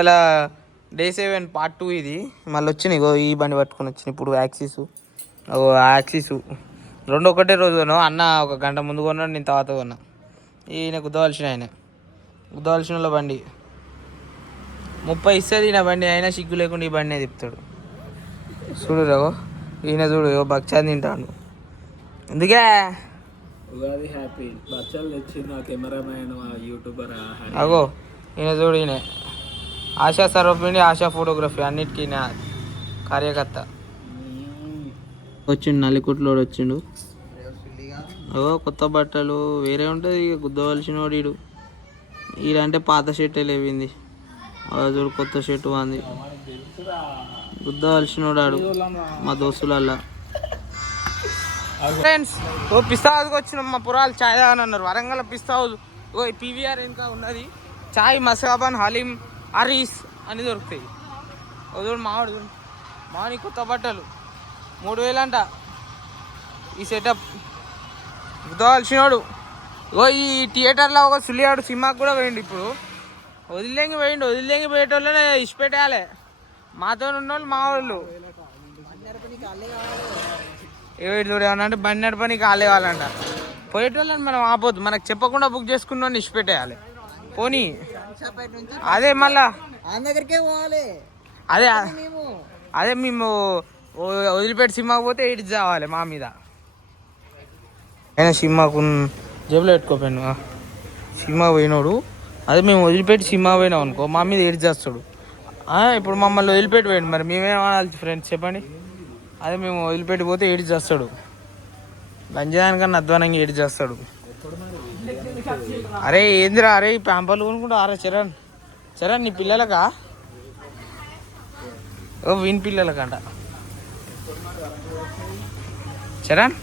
ఇలా Day 7 Part 2 ఇది మళ్ళీ వచ్చినాయి. ఈ బండి పట్టుకొని వచ్చినాయి ఇప్పుడు యాక్సిస్ రెండు ఒకటే రోజు కొన్నావు అన్న. ఒక గంట ముందు కొన్నాడు, నేను తర్వాత కొన్నా. ఈయన గుద్దవలసిన బండి 30 ఇస్తుంది నా బండి అయినా సిగ్గు లేకుండా ఈ బండి తిప్పుతాడు. చూడు రావు ఈయన చూడు భక్షాలు తింటాడు. అందుకే ఉగాది హ్యాపీ బచ్చాలు తెచ్చింది కెమెరామ్యాన్ యూట్యూబర్. అగో ఈయన చూడు, ఈయన ఆశా సర్వపిండి, ఆశా ఫోటోగ్రఫీ అన్నిటికీ నా కార్యకర్త వచ్చిండు. నల్లికుట్లోడు వచ్చిండు. అగో కొత్త బట్టలు వేరే ఉంటుంది. ఇక గుద్దవలసినోడు ఈడంటే పాత షర్టే లేవింది. చూడు కొత్త షర్టు అంది. గుద్దవలసినోడు ఆడు మా దోస్తులల్లా. ఫ్రెండ్స్ పిస్తా హౌస్కి వచ్చినాం. మా పురాలు ఛాయ్ తాగని అన్నారు. వరంగల్ పిస్తా హౌస్ PVR ఇంకా ఉన్నది. ఛాయ్, మసాబాన్, హలీం, హరీస్ అని దొరుకుతాయి. చూడు మావాడి కొత్త బట్టలు 3000 అంట ఈ సెటప్. గుద్దవలసినోడు ఈ థియేటర్లో ఒక సులియాడు సినిమాకి కూడా పోయిండు. ఇప్పుడు వదిలేంగి పోయేటోళ్ళనే ఇచ్చిపెట్టేయాలి. మాతో ఉన్నోళ్ళు మా వాళ్ళు చూడు ఏమన్నా అంటే బండి నడపని కాలే వాళ్ళంట. పోయేటోళ్ళని మనం ఆపోద్దు. మనకు చెప్పకుండా బుక్ చేసుకున్న ఇచ్చిపెట్టేయాలి. పోనీ అదే మళ్ళా అదే మేము వదిలిపెట్టి సినిమాకి పోతే ఏడు చావాలి మా మీద. అయినా సినిమాకు జేబులో పెట్టుకోపోయాను. సినిమా పోయినోడు అదే మేము వదిలిపెట్టి సినిమా పోయినాం అనుకో మా మీద ఏడు చేస్తాడు. ఇప్పుడు మమ్మల్ని వదిలిపెట్టి పోయాడు, మరి మేమేమనాలి ఫ్రెండ్స్ చెప్పండి. అదే మేము వదిలిపెట్టి పోతే ఏడు చేస్తాడు. లంజానికన్నా అధ్వానంగా ఏడు చేస్తాడు. అరే ఏందిరా అరే ఈ ప్యాంపర్లు కొనుక్కుంటా అరే చరణ్ నీ పిల్లలకా వీని పిల్లలకంట చరణ్.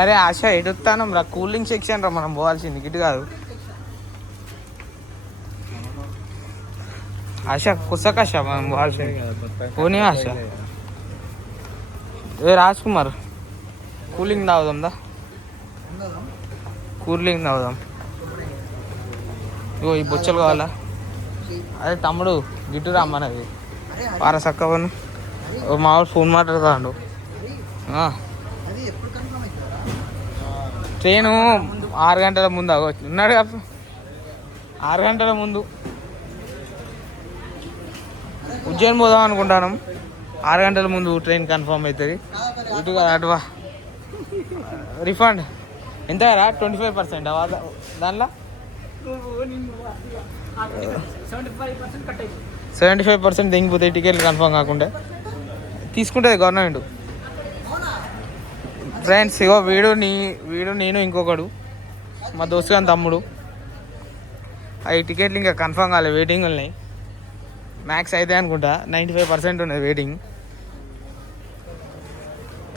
అరే ఆశ ఎడుతాను రా, కూలింగ్ సెక్షన్ రా మనం పోవాల్సింది గిట్టు కాదు. ఆశ కుసకాశ మనం పోవాల్సింది. పోనీ ఆశ రాజ్కుమార్ కూలింగ్ తాగుదాం కూలింగ్ తాగుదాం. ఇగో ఈ బొచ్చలు కావాలా? అదే తమ్ముడు గిట్టు రమ్మన్నది వార సక్కవను. మావాడు ఫోన్ మాట్లాడుతాడు. ట్రైను 6 గంటల ముందు ఉన్నాడు కదా, 6 గంటల ముందు ఉజ్జయిని పోదాం అనుకుంటాను. 6 గంటల ముందు ట్రైన్ కన్ఫర్మ్ అవుతుంది. ఇటు కదా అటువా రిఫండ్ ఎంత రా? 25% దానిలో 75% దిగిపోతాయి టికెట్లు కన్ఫర్మ్ కాకుండా. తీసుకుంటుంది గవర్నమెంట్. ఫ్రెండ్స్ ఇగో వీడు నేను ఇంకొకడు మా దోస్తు గాని తమ్ముడు. అవి టికెట్లు ఇంకా కన్ఫర్మ్ కాలేదు, వెయిటింగ్ ఉన్నాయి. మ్యాక్స్ అయితే అనుకుంటా 95% ఉన్నది వెయిటింగ్.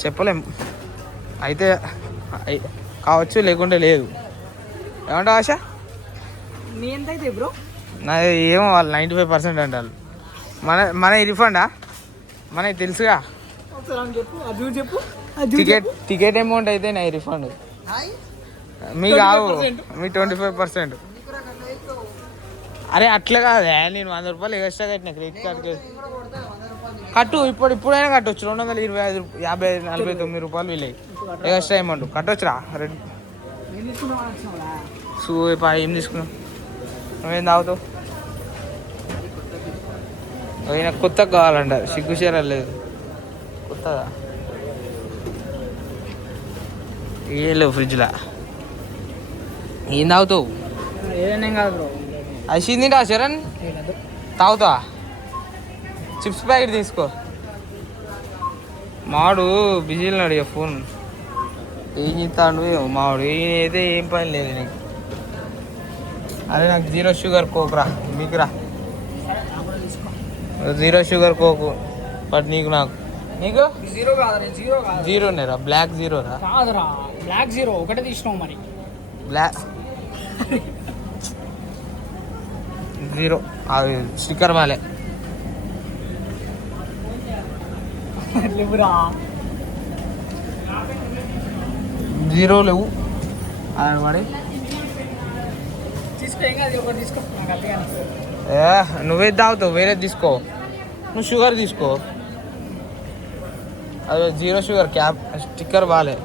చెప్పలేం, అయితే కావచ్చు లేకుంటే లేదు. ఏమంటావు ఆశ? నాది ఏమో వాళ్ళు 95% అంటారు. మన రిఫండా మనకి తెలుసుగా. టికెట్ అమౌంట్ అయితే నా రిఫండ్. మీ కావు, మీ 25%. అరే అట్లా కాదే, నేను 100 రూపాయలు ఎక్స్ట్రా కట్టిన క్రెడిట్ కార్డ్కి. కట్టు ఇప్పుడైనా కట్టవచ్చు. 225, 50, 49 రూపాయలు వీళ్ళవి ఎక్స్ట్రా అమౌంట్ కట్టొచ్చురా. ఏం తీసుకున్నావు? నువ్వేం తాగుతావు? అయినా కొత్తగా కావాలంట, సిగ్గుచేర లేదు కొత్తగా. ఏం లేవు ఫ్రిడ్జ్లో. ఏం తాగుతావు? ఏదైనా కాదు బ్రో. అసిందింటా చరణ్? తాగుతావా? చిప్స్ ప్యాకెట్ తీసుకో. మావాడు బిజీలో అడిగా ఫోన్. ఏం చేస్తాడు మావాడు? అయితే ఏం పని లేదు నీకు. అదే నాకు 0 షుగర్ కోక్ రా. మీకు రా 0 షుగర్ కోకు. బట్ నీకు నీకు 0 రా. బ్లాక్ 0 రా. కాదురా బ్లాక్ 0 ఒకటే తీసినావు మరి. బ్లాక్ 0 అది స్టిక్కర్ మాలే. లేవురా 0 లేవు. అది మరి తీసుకో, ఏం కాదు ఒకటి తీసుకో. నువ్వే తాగుతావు, వేరే తీసుకో. నువ్వు షుగర్ తీసుకో. అదే 0 షుగర్ క్యాప్ స్టిక్కర్ బాలే.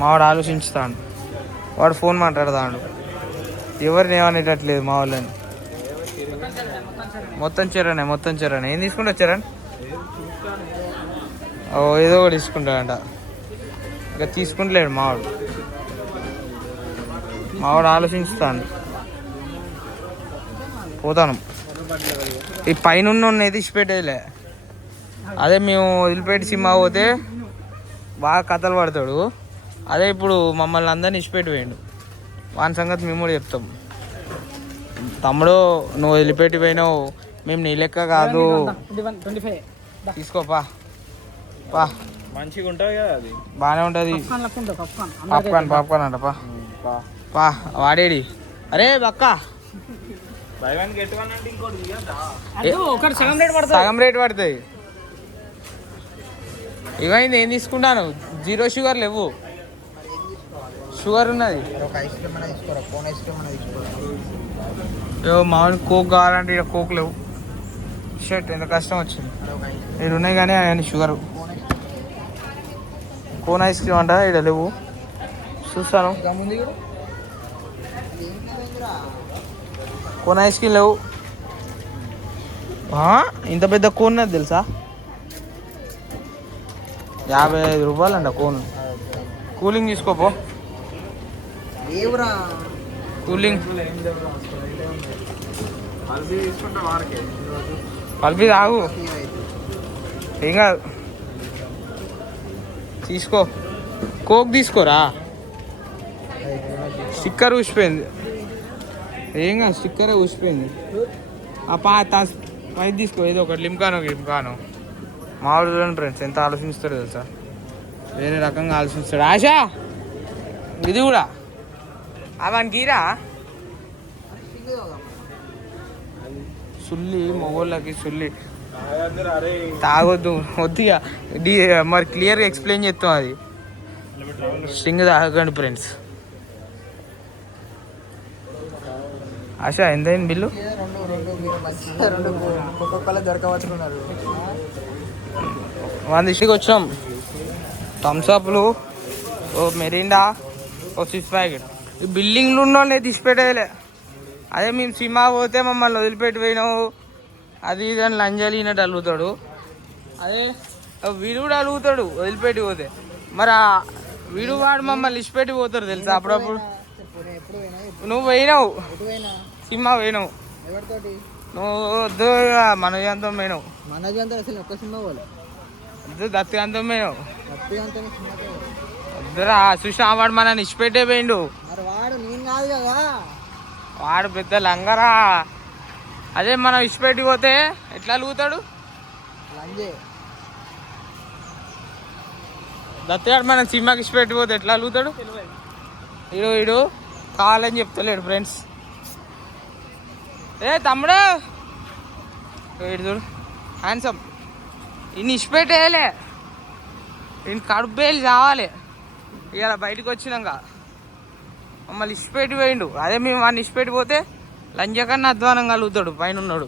మావాడు ఆలోచించుతాడు, వాడు ఫోన్ మాట్లాడతాడు. ఎవరిని ఏమనేటట్లేదు మా వాళ్ళని. మొత్తం చరణ్ ఏం తీసుకుంటా చరణ్? ఓ ఏదో ఒకటి తీసుకుంటాడంట. ఇక తీసుకుంటలేడు మావాడు ఆలోచించుతాను. పోతాను. ఈ పైన ఉన్నది ఇచ్చిపెట్టేదిలే. అదే మేము వదిలిపెట్టి సినిమా పోతే బాగా కథలు పడతాడు. అదే ఇప్పుడు మమ్మల్ని అందరిని ఇచ్చిపెట్టి పోయిండు. వాని సంగతి మేము కూడా చెప్తాం. తమ్ముడు నువ్వు వదిలిపెట్టి పోయినావు, మేము నీ లెక్క కాదు. తీసుకోపా పా, మంచిగా ఉంటుంది కదా అది. బాగానే ఉంటుంది. పాప్కార్న్ అంట పా. వాడేడి? అరే బక్క సగం రేట్ పడుతుంది. ఇవైంది ఏం తీసుకుంటాను? 0 షుగర్ లేవు. షుగర్ ఉన్నది. మామూలు కోక్ కావాలంటే ఇక్కడ కోక్ లేవు. షర్ట్ ఎంత కష్టం వచ్చింది. ఇక్కడ ఉన్నాయి కానీ అవన్నీ షుగర్. కోన్ ఐస్ క్రీమ్ అంట ఇక్కడ లేవు. చూస్తాను. కోన్ ఐస్ క్రీమ్ లేవు. ఇంత పెద్ద కోన్ అది తెలుసా? 55 రూపాయలు అంట కోన్. కూలింగ్ తీసుకోపో. కూలింగ్ కలిపి తాగు, ఏం కాదు. తీసుకో. కోక్ తీసుకోరా. స్టిక్కర్ ఊసిపోయింది. ఏం కాదు, స్టిక్కరే ఊసిపోయింది. పైకి తీసుకో. ఏదో ఒకటి లిమ్కానో. మామిడి చూడండి ఫ్రెండ్స్ ఎంత ఆలోచిస్తాడు తెలుసా. వేరే రకంగా ఆలోచిస్తాడు. ఆశా ఇది కూడా అవన్నీ గీరా. సుల్లి మొగోళ్ళకి సుల్లి తాగొద్దు. వద్దిగా మరి క్లియర్గా ఎక్స్ప్లెయిన్ చేస్తాం. అది స్ట్రింగ్ తాగకండి ఫ్రెండ్స్. ఆశా ఎంతైంది బిల్లు? మన దిష్టికి వచ్చాం. థమ్స్అప్లు, ఓ మెరిండా, ఓ 6 ప్యాకెట్. ఈ బిల్డింగ్లు ఉన్న తీసిపెట్టేదిలే. అదే మేము సినిమా పోతే మమ్మల్ని వదిలిపెట్టి పోయినావు అది ఇది అని లంజాలినట్టు అలుగుతాడు. అదే వీడు కూడా అలుగుతాడు వదిలిపెట్టి పోతే. మరి వీడు వాడు మమ్మల్ని ఇచ్చిపెట్టి పోతారు తెలుసా అప్పుడప్పుడు. నువ్వు పోయినావు సినిమా పోయినావు. నువ్వు వద్దు మనోజంతం పోయినావు. వద్దు దత్తిగంతం పోయినావు. వద్దురా చూసా వాడు మనల్ని ఇచ్చిపెట్టే పోయిండు. వాడు పెద్ద లంగరా. అదే మనం ఇచ్చిపెట్టి పోతే ఎట్లా అలుగుతాడు? దత్తగాడు మనం సినిమాకి ఇచ్చిపెట్టి పోతే ఎట్లా అలుగుతాడు? వీడు కావాలని చెప్తలేడు ఫ్రెండ్స్. ఏ తమ్ముడు వీడు చూడు హ్యాండ్సమ్. ఇన్ని ఇచ్చిపెట్టేయలే, ఈయన కడుపు వేలు కావాలి. ఇవాళ బయటకు వచ్చినాక మమ్మల్ని ఇచ్చిపెట్టి పోయిండు. అదే మేము వాడిని ఇచ్చిపెట్టి పోతే లంచ కన్నా అధ్వానం కలుగుతాడు పైన ఉన్నాడు.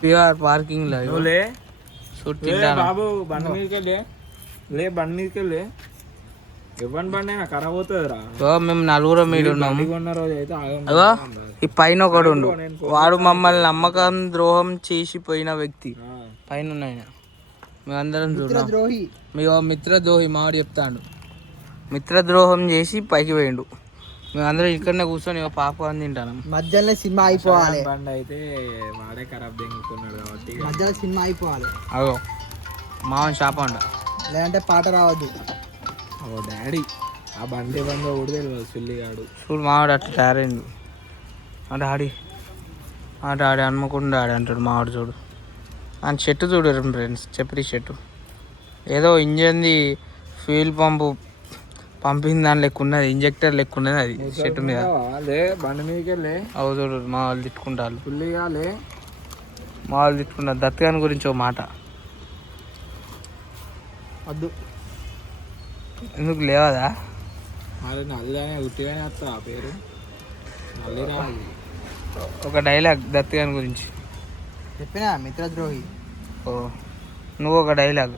పిఆర్ పార్కింగ్ లో బాబు బండి మీదకి వెళ్ళి ఇవ్వండి బండి అయినా ఖరాబ్ అవుతుందిరా. మేము 4 మీడు ఉన్నాము. ఈ పైన ఒకడు ఉండు, వాడు మమ్మల్ని నమ్మకం ద్రోహం చేసిపోయిన వ్యక్తి పైన ఉన్నాయన. మేమందరం చూద్దాం. మీకు మిత్రద్రోహి మావాడు చెప్తాడు. మిత్రద్రోహం చేసి పైకి పోయిండు. మేమందరం ఇక్కడనే కూర్చొని పాపని తింటాను. మధ్యలో సినిమా అయిపోవాలి. బండి అయితే వాడే ఖరాబ్ దింగుకున్నాడు కాబట్టి మధ్యలో సినిమా అయిపోవాలి. అగో మావని షాప్ అంట, లేదంటే పాట రావద్దు. ఓ డాడీ ఆ బండి బండి కూడా తెలియదు సుల్లిగాడు. చూడు మావాడు అట్లా తయారైండు. డాడీ హన్మకుండా డాడీ అంటాడు మావాడు. చూడు ఆ చెట్టు చూడు ఫ్రెండ్స్, చెప్పి చెట్టు ఏదో ఇంజన్ది ఫ్యూల్ పంపింగ్ దాని లెక్క ఉన్నది, ఇంజెక్టర్ లెక్క ఉన్నది అది చెట్టు మీద. బండి మీదకి వెళ్ళి అవు చూడు మా వాళ్ళు తిట్టుకుంటారు. ఫుల్గా మా వాళ్ళు తిట్టుకుంటారు. దత్తగాని గురించి ఒక మాట వద్దు. ఎందుకు లేవదా? మరి నల్లిగానే ఉట్టిగానే వస్తా ఆ పేరు నల్లి రాదు. ఒక డైలాగ్ దత్తు గారి గురించి చెప్పినా మిత్రద్రోహి. ఓ నువ్వు ఒక డైలాగ్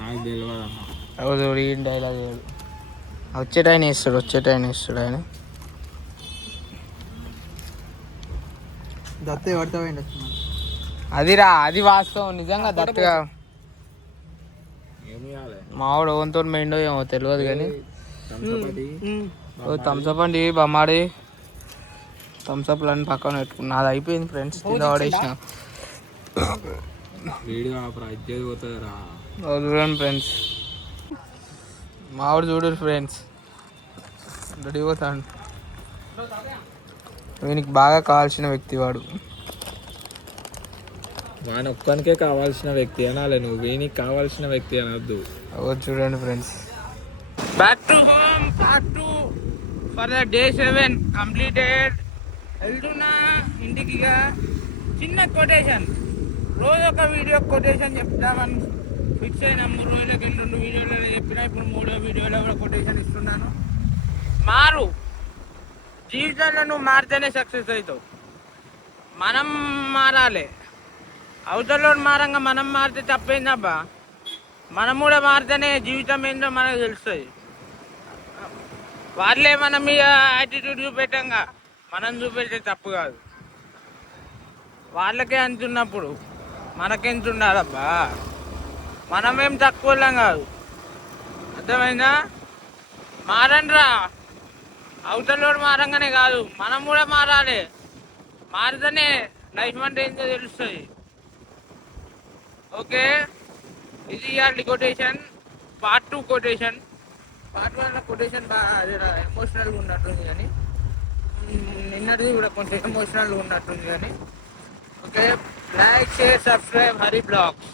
నాకు తెలియదు అన్న. అవును ఏం డైలాగ్ వేయడు. వచ్చేటాయన వేస్తాడు ఆయన. దత్త ఎవరితో పోయిండు? అదిరా అది వాస్తవం నిజంగా దత్తుగా ఏమి కాలే మావాడు ఓన్తో మైండో ఏమో తెలియదు కానీ తంసపతి థమ్స్అప్ అండి బొమ్మాడి థమ్స్అప్లు అని పక్కన పెట్టుకున్నా. అది అయిపోయింది ఫ్రెండ్స్, కింద పడేసిన. వీడియో ఆపరా ఇచ్చేది పోతుందిరా. చూడండి ఫ్రెండ్స్, మావాడు చూడరు ఫ్రెండ్స్, రెడీ పోతాడు. వీనికి బాగా కావాల్సిన వ్యక్తి వాడు. వాని ఒక్కనికే కావాల్సిన వ్యక్తి అనాలి నువ్వు, వీనికి కావాల్సిన వ్యక్తి అనొద్దు. చూడండి friends, back to home part 2 for the day 7 completed. వెళ్తున్నా ఇంటికి. ఇక చిన్న కొటేషన్, రోజు ఒక వీడియో కొటేషన్ చెప్తామని ఫిక్స్ అయినా. 3 రోజులకి 2 వీడియోలలో చెప్పినా, ఇప్పుడు 3వ వీడియోలో కూడా కొటేషన్ ఇస్తున్నాను. మారు, జీవితంలో నువ్వు మారితేనే సక్సెస్ అవుతావు. మనం మారాలి, అవతల మారంగా మనం మారితే తప్పైందబ్బా. మనం కూడా మారితేనే జీవితం ఏంటో మనకు తెలుస్తుంది. వాళ్ళే మన మీద యాటిట్యూడ్ చూపెట్టంగా మనం చూపెడితే తప్పు కాదు. వాళ్ళకే అంత ఉన్నప్పుడు మనకెంత ఉండాలబ్బా. మనమేం తక్కువ కాదు, అర్థమైందా? మారండ్రా, అవతల మారంగానే కాదు, మనం కూడా మారాలి. మారితేనే లైఫ్ అంటే ఏంటో తెలుస్తుంది. ఓకే, ఇది ఇవాళ quotation, part 2 quotation. Part 1 quotation బాగా ఎమోషనల్గా ఉన్నట్టుంది, కానీ నిన్నటిది కూడా కొంచెం ఎమోషనల్గా ఉన్నట్టుంది. కానీ okay, like, share, subscribe Hari blogs.